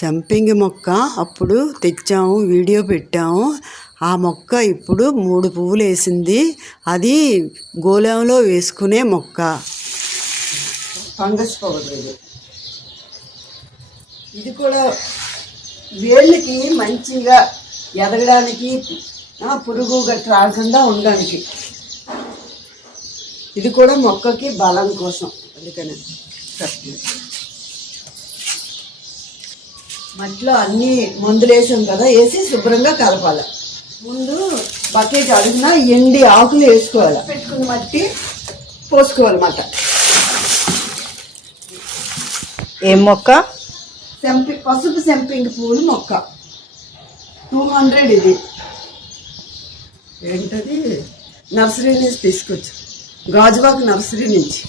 సంపింగి మొక్క అప్పుడు తెచ్చాము, వీడియో పెట్టాము. ఆ మొక్క ఇప్పుడు 3 పువ్వులు వేసింది. అది గోళంలో వేసుకునే మొక్క. ఫంగస్ పౌడర్ ఇది కూడా వేళ్ళకి మంచిగా ఎదగడానికి, పురుగు గట్ట రాకుండా ఉండడానికి. ఇది కూడా మొక్కకి బలం కోసం. అందుకని మట్టిలో అన్ని మందులు వేసాం కదా, వేసి శుభ్రంగా కలపాలి. ముందు బకెట్ అడుగున ఎండి ఆకులు వేసుకోవాలి, పెట్టుకుని మట్టి పోసుకోవాలన్నమాట. ఏం మొక్క? పసుపు సంపింగి పువ్వులు మొక్క 200. ఇది ఏంటది, నర్సరీ నుంచి తీసుకొచ్చు, గాజువాక నర్సరీ నుంచి.